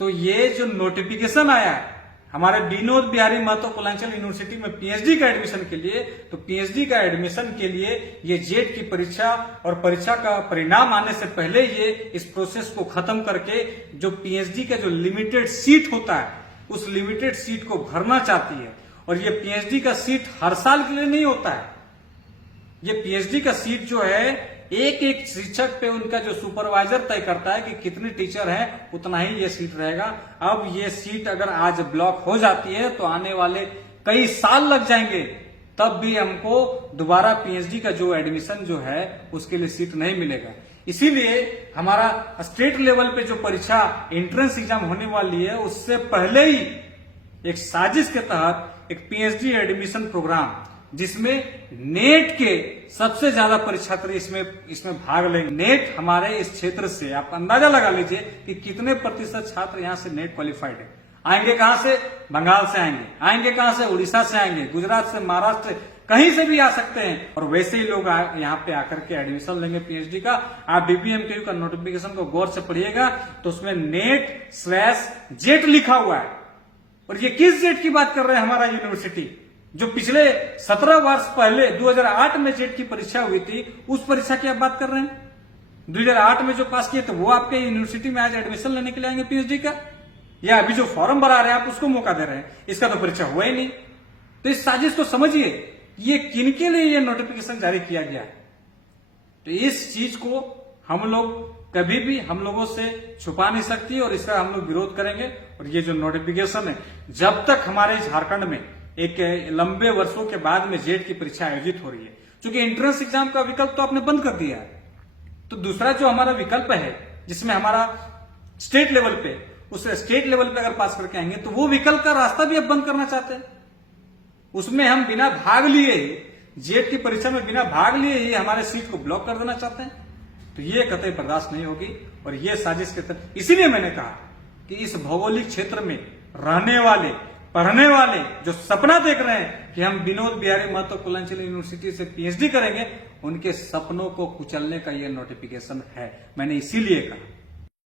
तो ये जो नोटिफिकेशन आया है हमारे विनोद बिहारी महतो पूर्वांचल यूनिवर्सिटी में पीएचडी का एडमिशन के लिए, तो पीएचडी का एडमिशन के लिए ये जेट की परीक्षा और परीक्षा का परिणाम आने से पहले ये इस प्रोसेस को खत्म करके जो पीएचडी का जो लिमिटेड सीट होता है उस लिमिटेड सीट को भरना चाहती है। और ये पीएचडी का सीट हर साल के लिए नहीं होता है। ये पीएचडी का सीट जो है एक एक शिक्षक पे उनका जो सुपरवाइजर तय करता है कि कितने टीचर हैं उतना ही ये सीट रहेगा। अब ये सीट अगर आज ब्लॉक हो जाती है तो आने वाले कई साल लग जाएंगे, तब भी हमको दोबारा पीएचडी का जो एडमिशन जो है उसके लिए सीट नहीं मिलेगा। इसीलिए हमारा स्टेट लेवल पे जो परीक्षा एंट्रेंस एग्जाम होने वाली है उससे पहले ही एक साजिश के तहत एक पीएचडी एडमिशन प्रोग्राम जिसमें नेट के सबसे ज्यादा परीक्षार्थी इसमें भाग लेंगे। नेट हमारे इस क्षेत्र से आप अंदाजा लगा लीजिए कि कितने प्रतिशत छात्र यहाँ से नेट क्वालिफाइड है। आएंगे कहां से? बंगाल से आएंगे। आएंगे कहां से? उड़ीसा से आएंगे, गुजरात से, महाराष्ट्र से, कहीं से भी आ सकते हैं। और वैसे ही लोग यहाँ पे आकर के एडमिशन लेंगे पीएचडी का। आप बीबीएमकेयू का नोटिफिकेशन को गौर से पढ़िएगा तो उसमें NET/JET लिखा हुआ है। और ये किस जेट की बात कर रहे हैं? हमारा यूनिवर्सिटी जो पिछले 17 वर्ष पहले 2008 में जेट की परीक्षा हुई थी, उस परीक्षा की आप बात कर रहे हैं। 2008 में जो पास किए थे वो आपके यूनिवर्सिटी में आज एडमिशन लेने के लिए आएंगे पीएचडी का, या अभी जो फॉर्म भरा रहे हैं आप उसको मौका दे रहे हैं? इसका तो परीक्षा हुआ ही नहीं। तो इस साजिश को समझिए, ये किनके लिए ये नोटिफिकेशन जारी किया गया है। तो इस चीज को हम लोग कभी भी हम लोगों से छुपा नहीं सकती और इसका हम लोग विरोध करेंगे। और ये जो नोटिफिकेशन है, जब तक हमारे झारखंड में एक लंबे वर्षों के बाद में जेट की परीक्षा आयोजित हो रही है, क्योंकि एंट्रेंस एग्जाम का विकल्प तो आपने बंद कर दिया है, तो दूसरा जो हमारा विकल्प है जिसमें हमारा स्टेट लेवल पे, उस स्टेट लेवल पे अगर पास करके आएंगे तो वो विकल्प का रास्ता भी अब बंद करना चाहते हैं। उसमें हम बिना भाग लिए जेट की परीक्षा में बिना भाग लिए ही हमारे सीट को ब्लॉक कर देना चाहते हैं। तो ये कतई बर्दाश्त नहीं होगी और ये साजिश के तहत, इसीलिए मैंने कहा कि इस भौगोलिक क्षेत्र में रहने वाले, पढ़ने वाले जो सपना देख रहे हैं कि हम विनोद बिहारी महतो पूर्वांचल यूनिवर्सिटी से पीएचडी करेंगे, उनके सपनों को कुचलने का यह नोटिफिकेशन है। मैंने इसीलिए कहा।